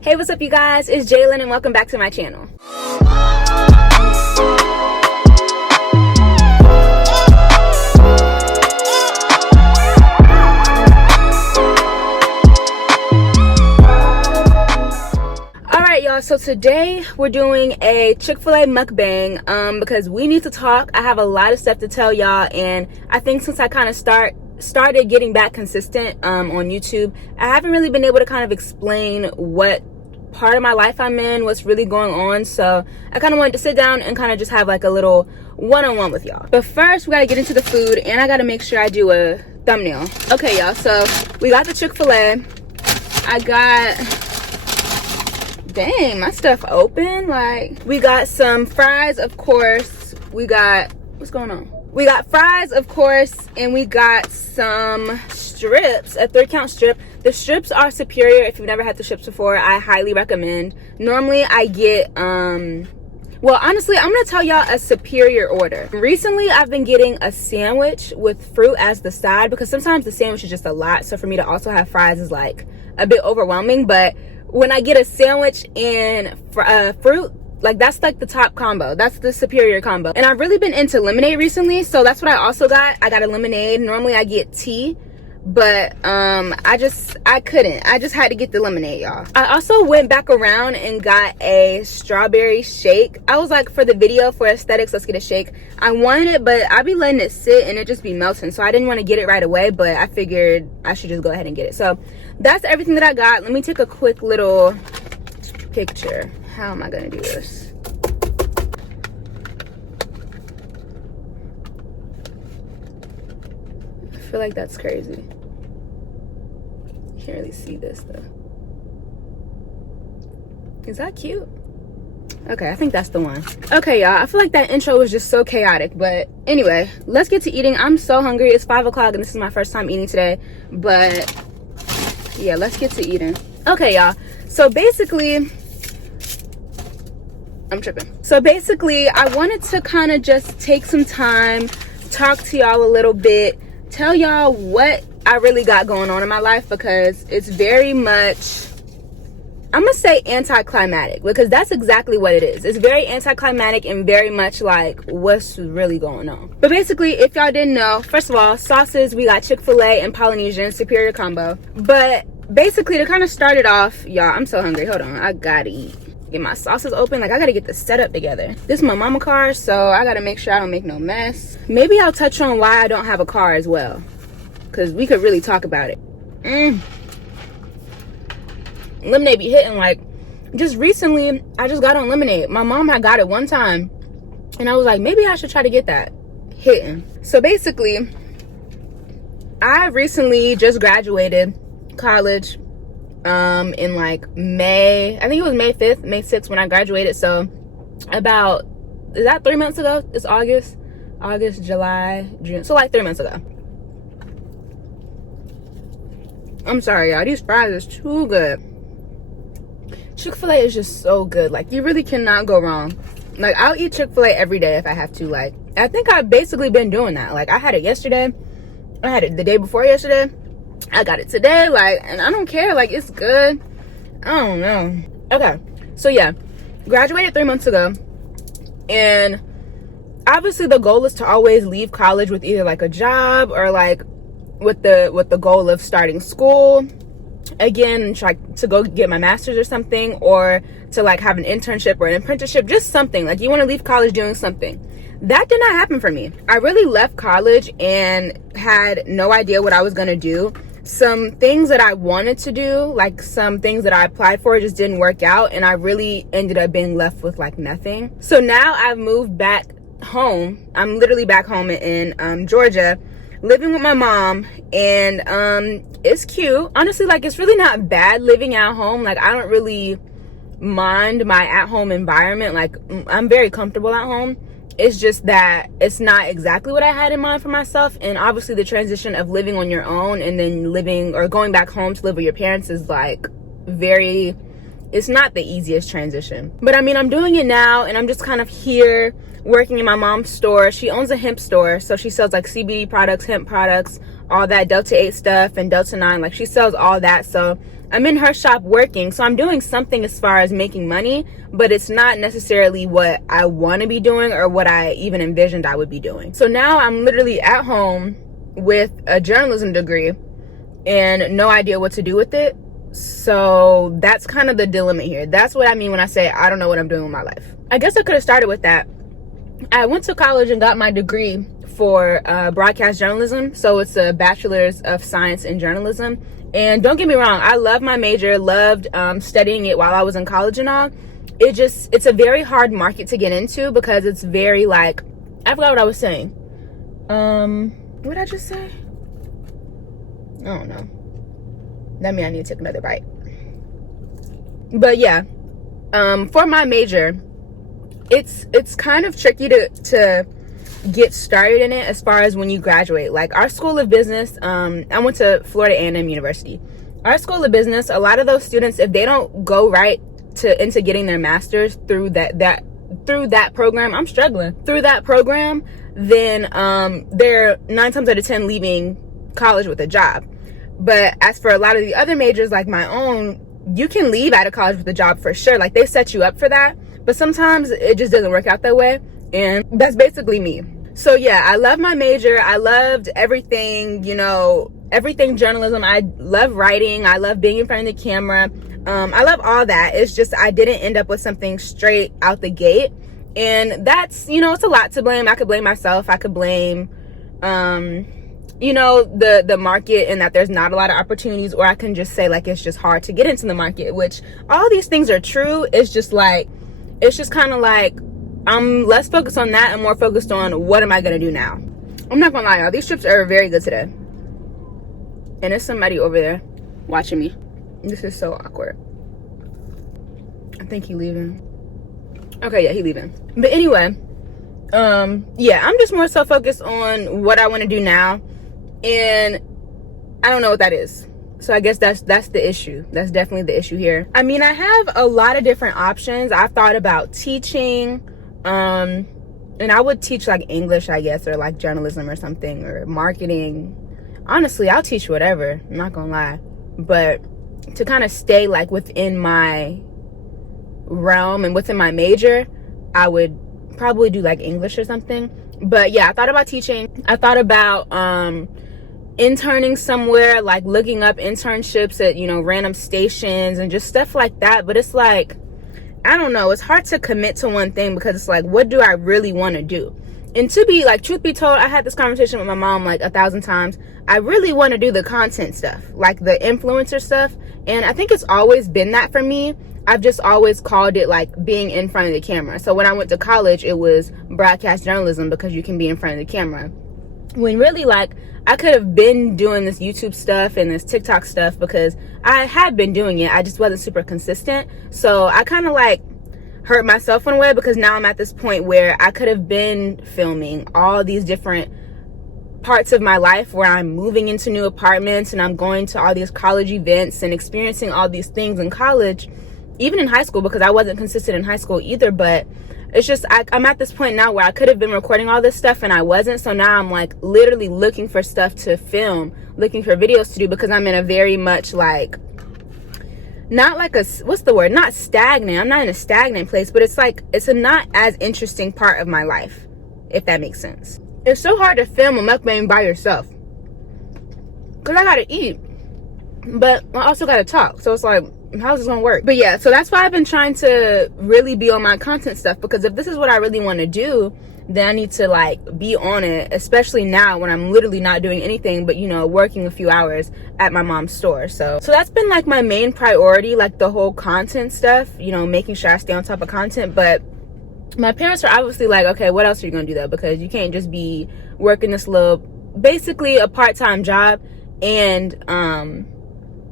Hey, what's up you guys? It's Jalen and welcome back to my channel. Alright y'all, so today we're doing a Chick-fil-A mukbang because we need to talk. I have a lot of stuff to tell y'all, and I think since I kind of started getting back consistent on YouTube, I haven't really been able to kind of explain what part of my life I'm in, what's really going on. So I kind of wanted to sit down and kind of just have like a little one-on-one with y'all. But first we got to get into the food, and I got to make sure I do a thumbnail. Okay y'all, so we got the Chick-fil-A. I got, dang, my stuff open. Like, we got some fries, of course. We got, what's going on? We got fries, of course, and we got some strips, a 3-count strip. The strips are superior. If you've never had the strips before, I highly recommend. Normally I get well, honestly, I'm gonna tell y'all a superior order. Recently I've been getting a sandwich with fruit as the side, because sometimes the sandwich is just a lot, so for me to also have fries is like a bit overwhelming. But when I get a sandwich and fruit, like, that's like the top combo. That's the superior combo. And I've really been into lemonade recently, so that's what I also got. I got a lemonade. Normally I get tea, but I couldn't. I just had to get the lemonade, y'all. I also went back around and got a strawberry shake. I was like, for the video, for aesthetics, let's get a shake. I wanted it, but I be letting it sit and it just be melting, so I didn't want to get it right away, but I figured I should just go ahead and get it. So that's everything that I got. Let me take a quick little picture. How am I gonna do this? I feel like that's crazy. You can't really see this though. Is that cute? Okay, I think that's the one. Okay, y'all, I feel like that intro was just so chaotic, but anyway, let's get to eating. I'm so hungry. It's 5 o'clock and this is my first time eating today, but yeah, let's get to eating. Okay, y'all, so basically, I'm tripping. So basically, I wanted to kind of just take some time, talk to y'all a little bit, tell y'all what I really got going on in my life, because it's very much, I'm gonna say anticlimactic, because that's exactly what it is. It's very anticlimactic and very much like what's really going on. But basically, if y'all didn't know, first of all, sauces, we got Chick-fil-A and Polynesian, superior combo. But basically, to kind of start it off, y'all, I'm so hungry. Hold on, I gotta eat. Get my sauces open. Like, I gotta get the setup together. This is my mama car, so I gotta make sure I don't make no mess. Maybe I'll touch on why I don't have a car as well, because we could really talk about it. Lemonade be hitting. Like, just recently I just got on lemonade. My mom had got it one time and I was like, maybe I should try to get that hitting. So basically, I recently just graduated college in like May. I think it was May 5th, May 6th when I graduated. So about, is that 3 months ago? It's August, July, June. So like 3 months ago. I'm sorry, y'all. These fries is too good. Chick-fil-A is just so good. Like, you really cannot go wrong. Like, I'll eat Chick-fil-A every day if I have to. Like, I think I've basically been doing that. Like, I had it yesterday. I had it the day before yesterday. I got it today, like, and I don't care. Like, it's good. I don't know. Okay, so yeah, graduated 3 months ago, and obviously the goal is to always leave college with either like a job or like with the goal of starting school again and try to go get my master's or something, or to like have an internship or an apprenticeship, just something. Like, you want to leave college doing something. That did not happen for me. I really left college and had no idea what I was gonna do. Some things that I wanted to do, like some things that I applied for, just didn't work out, and I really ended up being left with like nothing. So now I've moved back home. I'm literally back home in Georgia, living with my mom, and it's cute. Honestly, like, it's really not bad living at home. Like, I don't really mind my at-home environment. Like, I'm very comfortable at home. It's just that it's not exactly what I had in mind for myself. And obviously the transition of living on your own and then living or going back home to live with your parents is like very, it's not the easiest transition. But I mean, I'm doing it now, and I'm just kind of here working in my mom's store. She owns a hemp store, so she sells like CBD products, hemp products, all that Delta 8 stuff and Delta 9. Like, she sells all that. So I'm in her shop working, so I'm doing something as far as making money, but it's not necessarily what I want to be doing or what I even envisioned I would be doing. So now I'm literally at home with a journalism degree and no idea what to do with it. So that's kind of the dilemma here. That's what I mean when I say I don't know what I'm doing with my life. I guess I could have started with that. I went to college and got my degree for broadcast journalism. So it's a bachelor's of science in journalism. And don't get me wrong, I love my major, loved studying it while I was in college and all. It's a very hard market to get into because it's very like, I forgot what I was saying. What did I just say? I don't know. That means I need to take another bite. But yeah, for my major, it's kind of tricky to get started in it as far as when you graduate. Like our school of business, I went to Florida A&M University. Our school of business, a lot of those students, if they don't go right into getting their master's through that program, I'm struggling through that program, then they're 9 times out of 10 leaving college with a job. But as for a lot of the other majors like my own, you can leave out of college with a job for sure. Like they set you up for that, but sometimes it just doesn't work out that way. And that's basically me. So yeah, I love my major. I loved everything, everything journalism. I love writing. I love being in front of the camera. I love all that. It's just I didn't end up with something straight out the gate. And that's, it's a lot to blame. I could blame myself. I could blame, the market and that there's not a lot of opportunities, or I can just say like it's just hard to get into the market, which all these things are true. It's just kind of like I'm less focused on that and more focused on what am I gonna do now. I'm not gonna lie, y'all, these chips are very good today. And there's somebody over there watching me. This is so awkward. I think he leaving. Okay, yeah, he leaving. But anyway, yeah, I'm just more so focused on what I want to do now, and I don't know what that is. So I guess that's the issue. That's definitely the issue here. I mean, I have a lot of different options. I've thought about teaching, and I would teach like English, I guess, or like journalism or something, or marketing. Honestly, I'll teach whatever, I'm not gonna lie. But to kind of stay like within my realm and within my major, I would probably do like English or something. But yeah, I thought about teaching. I thought about interning somewhere, like looking up internships at random stations and just stuff like that. But it's like, I don't know, it's hard to commit to one thing because it's like, what do I really want to do? And to be like, truth be told, I had this conversation with my mom like 1,000 times. I really want to do the content stuff, like the influencer stuff, and I think it's always been that for me. I've just always called it like being in front of the camera. So when I went to college, it was broadcast journalism because you can be in front of the camera. When really, like, I could have been doing this YouTube stuff and this TikTok stuff because I had been doing it. I just wasn't super consistent. So I kind of like hurt myself in a way because now I'm at this point where I could have been filming all these different parts of my life where I'm moving into new apartments and I'm going to all these college events and experiencing all these things in college, even in high school, because I wasn't consistent in high school either. But it's just I'm at this point now where I could have been recording all this stuff and I wasn't. So now I'm like literally looking for stuff to film, looking for videos to do, because I'm in a very much like, not like a, what's the word, not stagnant, I'm not in a stagnant place, but it's like it's a not as interesting part of my life, if that makes sense. It's so hard to film a mukbang by yourself because I gotta eat, but I also gotta talk. So it's like, how's this gonna work? But yeah, so that's why I've been trying to really be on my content stuff, because if this is what I really want to do, then I need to like be on it, especially now when I'm literally not doing anything but working a few hours at my mom's store. So that's been like my main priority, like the whole content stuff, making sure I stay on top of content. But my parents are obviously like, okay, what else are you gonna do though? Because you can't just be working this little, basically a part-time job and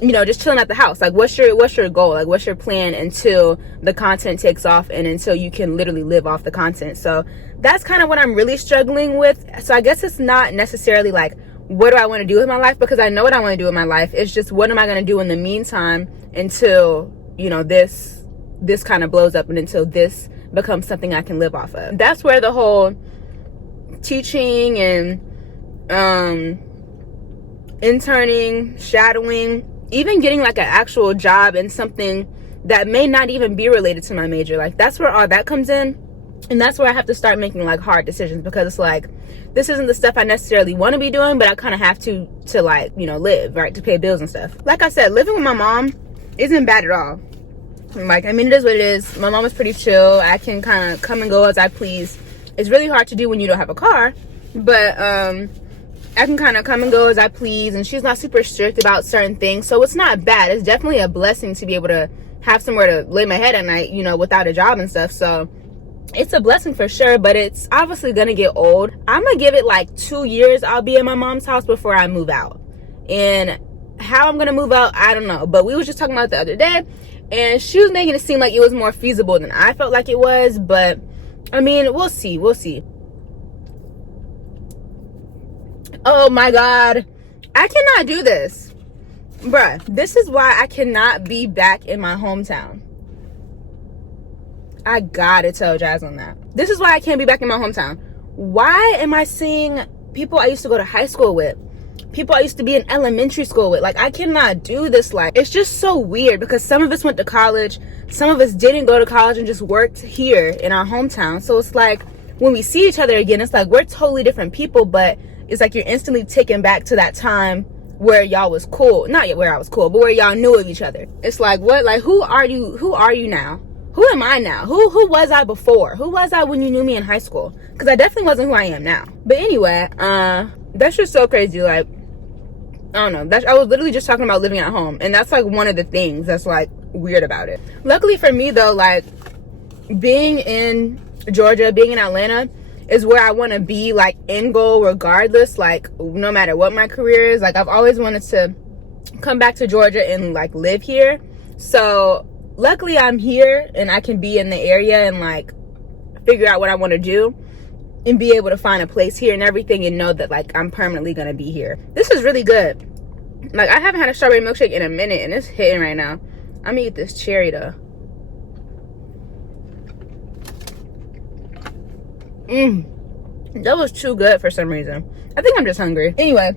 just chilling at the house. Like, what's your goal? Like, what's your plan until the content takes off and until you can literally live off the content? So that's kind of what I'm really struggling with. So I guess it's not necessarily like, what do I want to do with my life? Because I know what I want to do with my life. It's just, what am I going to do in the meantime until, this kind of blows up and until this becomes something I can live off of. That's where the whole teaching and interning, shadowing, even getting like an actual job in something that may not even be related to my major. Like, that's where all that comes in. And that's where I have to start making like hard decisions, because it's like, this isn't the stuff I necessarily want to be doing, but I kind of have to like, you know, live, right, to pay bills and stuff. Like I said, living with my mom isn't bad at all. Like, I mean, it is what it is. My mom is pretty chill. I can kind of come and go as I please. It's really hard to do when you don't have a car, but I can kind of come and go as I please, and she's not super strict about certain things, so it's not bad. It's definitely a blessing to be able to have somewhere to lay my head at night, you know, without a job and stuff. So it's a blessing for sure, but it's obviously gonna get old. I'm gonna give it like 2 years. I'll be in my mom's house before I move out. And how I'm gonna move out, I don't know. But we was just talking about it the other day, and she was making it seem like it was more feasible than I felt like it was. But I mean, we'll see. We'll see. Oh my God, I cannot do this, bruh. This is why I cannot be back in my hometown. I gotta tell Jazz on that. This is why I can't be back in my hometown. Why am I seeing people I used to go to high school with, people I used to be in elementary school with? Like, I cannot do this life. It's just so weird, because some of us went to college, some of us didn't go to college and just worked here in our hometown. So it's like, when we see each other again, it's like we're totally different people, but it's like you're instantly taken back to that time where y'all was cool. Not yet where I was cool, but where y'all knew of each other. It's like, what? Like, who are you? Who are you now? Who am I now? Who was I before? Who was I when you knew me in high school? Because I definitely wasn't who I am now. But anyway, that's just so crazy. Like, I don't know. I was literally just talking about living at home, and that's like one of the things that's like weird about it. Luckily for me though, like, being in Georgia, being in Atlanta is where I want to be, like, end goal regardless, like, no matter what my career is. Like, I've always wanted to come back to Georgia and like live here. So luckily I'm here and I can be in the area and like figure out what I want to do and be able to find a place here and everything, and know that like I'm permanently gonna be here. This is really good. Like, I haven't had a strawberry milkshake in a minute, and it's hitting right now. I'm gonna eat this cherry though. That was too good for some reason. I think I'm just hungry. Anyway,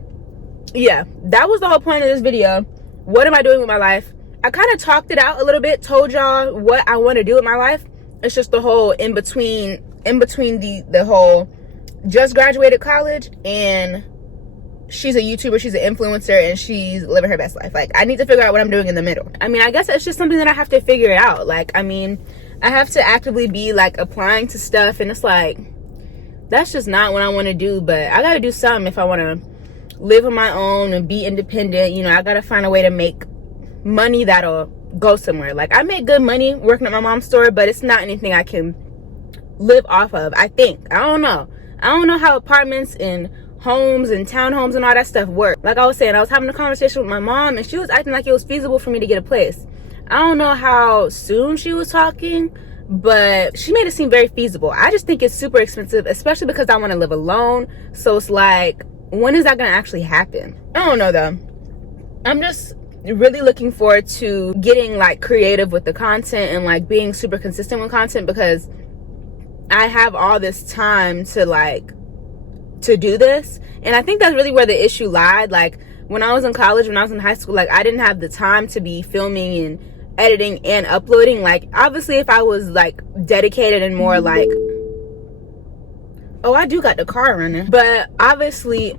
yeah, that was the whole point of this video. What am I doing with my life? I kind of talked it out a little bit, told y'all what I want to do with my life. It's just the whole in between the whole just graduated college and she's a YouTuber, she's an influencer, and she's living her best life. Like, I need to figure out what I'm doing in the middle. I mean, I guess it's just something that I have to figure out. Like, I mean, I have to actively be like applying to stuff, and it's like, that's just not what I want to do. But I got to do something if I want to live on my own and be independent. You know, I got to find a way to make money that'll go somewhere. Like, I make good money working at my mom's store, but it's not anything I can live off of, I think. I don't know how apartments and homes and townhomes and all that stuff work. Like I was saying, I was having a conversation with my mom, and she was acting like it was feasible for me to get a place. I don't know how soon she was talking, but she made it seem very feasible. I just think it's super expensive, especially because I want to live alone. So it's like, when is that gonna actually happen? I don't know though. I'm just really looking forward to getting like creative with the content and like being super consistent with content, because I have all this time to do this. And I think that's really where the issue lied. Like, when I was in college, when I was in high school, like, I didn't have the time to be filming and editing and uploading. Like, obviously if I was like dedicated and more like, oh, I do got the car running, but obviously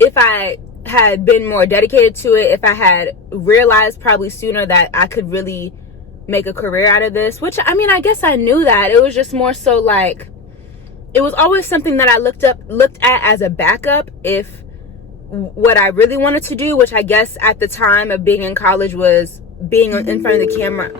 if I had been more dedicated to it, if I had realized probably sooner that I could really make a career out of this, which, I mean, I guess I knew that. It was just more so like, it was always something that I looked at as a backup if what I really wanted to do, which I guess at the time of being in college was being in front of the camera.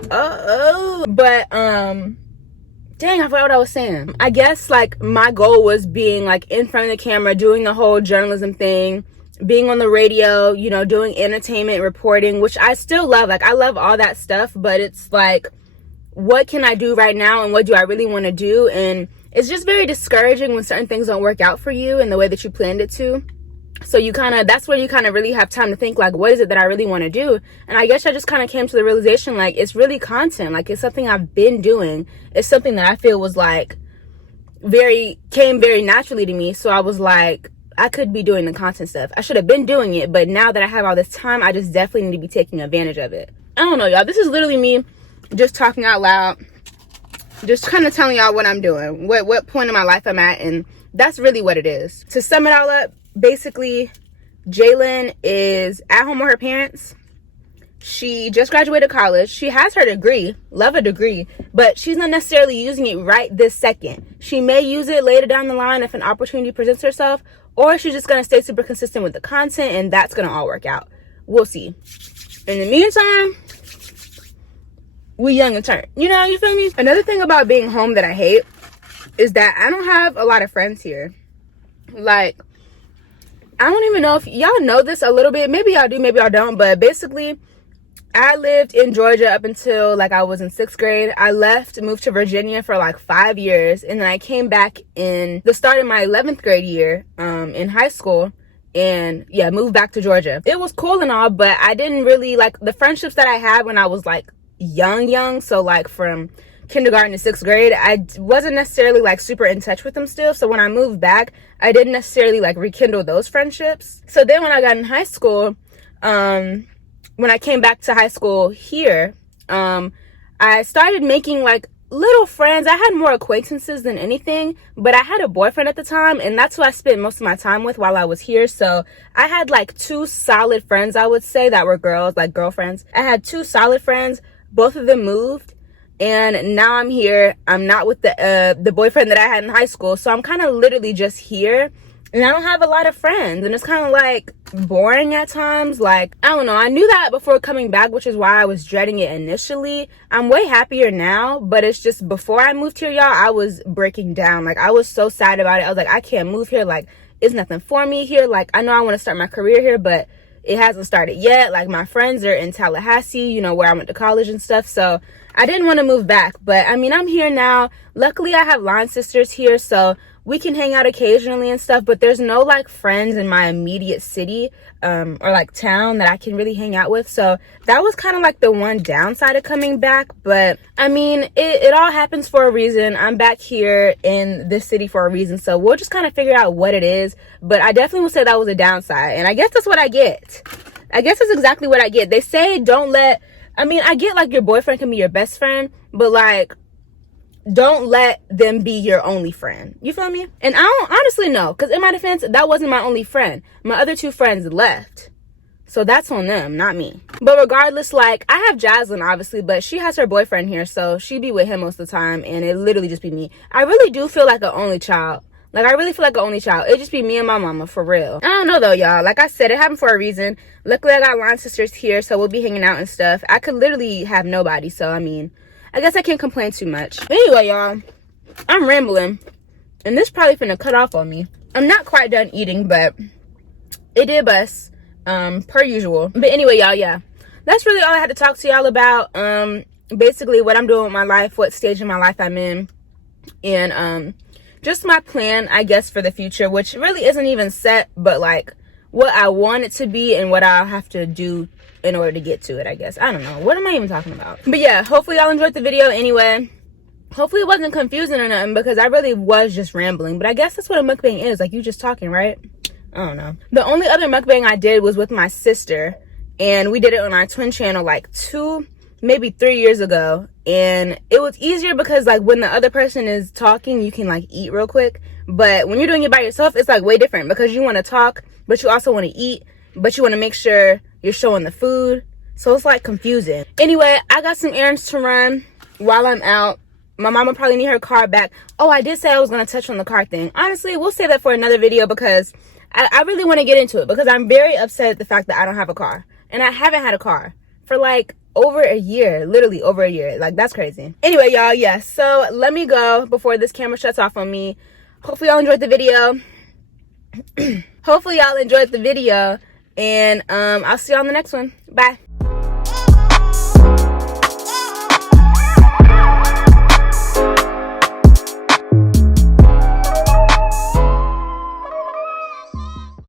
But dang, I forgot what I was saying. I guess like my goal was being like in front of the camera, doing the whole journalism thing, being on the radio, you know, doing entertainment reporting, which I still love. Like, I love all that stuff, but it's like, what can I do right now and what do I really want to do? And it's just very discouraging when certain things don't work out for you in the way that you planned it to. So you kind of, that's where you kind of really have time to think, like, what is it that I really want to do? And I guess I just kind of came to the realization, like, it's really content. Like, it's something I've been doing. It's something that I feel was like came very naturally to me. So I was like, I could be doing the content stuff. I should have been doing it, but now that I have all this time, I just definitely need to be taking advantage of it. I don't know, y'all. This is literally me just talking out loud, just kind of telling y'all what I'm doing, what point in my life I'm at, and that's really what it is. To sum it all up, basically, Jaylin is at home with her parents. She just graduated college. She has her degree, love a degree, but she's not necessarily using it right this second. She may use it later down the line if an opportunity presents herself, or she's just going to stay super consistent with the content, and that's going to all work out. We'll see. In the meantime, we young and turn. You know, you feel me? Another thing about being home that I hate is that I don't have a lot of friends here. Like, I don't even know if y'all know this a little bit. Maybe y'all do, maybe y'all don't. But basically, I lived in Georgia up until like I was in 6th grade. I left, moved to Virginia for like 5 years. And then I came back in the start of my 11th grade year in high school. And yeah, moved back to Georgia. It was cool and all, but I didn't really like the friendships that I had when I was like young. So like from kindergarten to 6th grade, I wasn't necessarily like super in touch with them still. So when I moved back, I didn't necessarily like rekindle those friendships. So then when I got in high school, when I came back to high school here, I started making like little friends. I had more acquaintances than anything, but I had a boyfriend at the time, and that's who I spent most of my time with while I was here. So I had like 2 solid friends, I would say, that were girls, like girlfriends. I had 2 solid friends. Both of them moved, and now I'm here. I'm not with the boyfriend that I had in high school, so I'm kind of literally just here. And I don't have a lot of friends, and it's kind of like boring at times. Like, I don't know, I knew that before coming back, which is why I was dreading it initially. I'm way happier now, but it's just before I moved here, y'all, I was breaking down. Like, I was so sad about it. I was like, I can't move here. Like, it's nothing for me here. Like, I know I want to start my career here, but it hasn't started yet. Like, my friends are in Tallahassee, you know, where I went to college and stuff. So I didn't want to move back, but I mean, I'm here now. Luckily, I have line sisters here, so we can hang out occasionally and stuff, but there's no like friends in my immediate city or like town that I can really hang out with. So that was kind of like the one downside of coming back. But I mean, it all happens for a reason. I'm back here in this city for a reason. So we'll just kind of figure out what it is. But I definitely will say that was a downside. And I guess that's what I get. I guess that's exactly what I get. They say don't let, I mean, I get like your boyfriend can be your best friend, but like, don't let them be your only friend. You feel me? And I don't honestly know, because in my defense, that wasn't my only friend. My other 2 friends left. So that's on them, not me. But regardless, like, I have Jaslyn, obviously, but she has her boyfriend here, so she be with him most of the time, and it literally just be me. I really do feel like an only child. Like, I really feel like an only child. It just be me and my mama, for real. I don't know, though, y'all. Like I said, it happened for a reason. Luckily, I got line sisters here, so we'll be hanging out and stuff. I could literally have nobody, so, I mean, I guess I can't complain too much. But anyway, y'all, I'm rambling, and this probably finna cut off on me. I'm not quite done eating, but it did bust, per usual. But anyway, y'all, yeah, that's really all I had to talk to y'all about. Basically what I'm doing with my life, what stage in my life I'm in, and just my plan, I guess, for the future, which really isn't even set, but like what I want it to be and what I'll have to do in order to get to it, I guess. I don't know. What am I even talking about? But yeah, hopefully y'all enjoyed the video anyway. Hopefully it wasn't confusing or nothing, because I really was just rambling. But I guess that's what a mukbang is. Like, you just talking, right? I don't know. The only other mukbang I did was with my sister. And we did it on our twin channel like 2, maybe 3 years ago. And it was easier because like when the other person is talking, you can like eat real quick. But when you're doing it by yourself, it's like way different, because you want to talk, but you also want to eat, but you want to make sure you're showing the food. So it's like confusing. Anyway, I got some errands to run while I'm out. My mama probably need her car back. Oh, I did say I was going to touch on the car thing. Honestly, we'll save that for another video, because I really want to get into it, because I'm very upset at the fact that I don't have a car. And I haven't had a car for like over a year, literally over a year. Like, that's crazy. Anyway, y'all, yeah, so let me go before this camera shuts off on me. Hopefully y'all enjoyed the video. Hopefully y'all enjoyed the video, and I'll see y'all on the next one. Bye.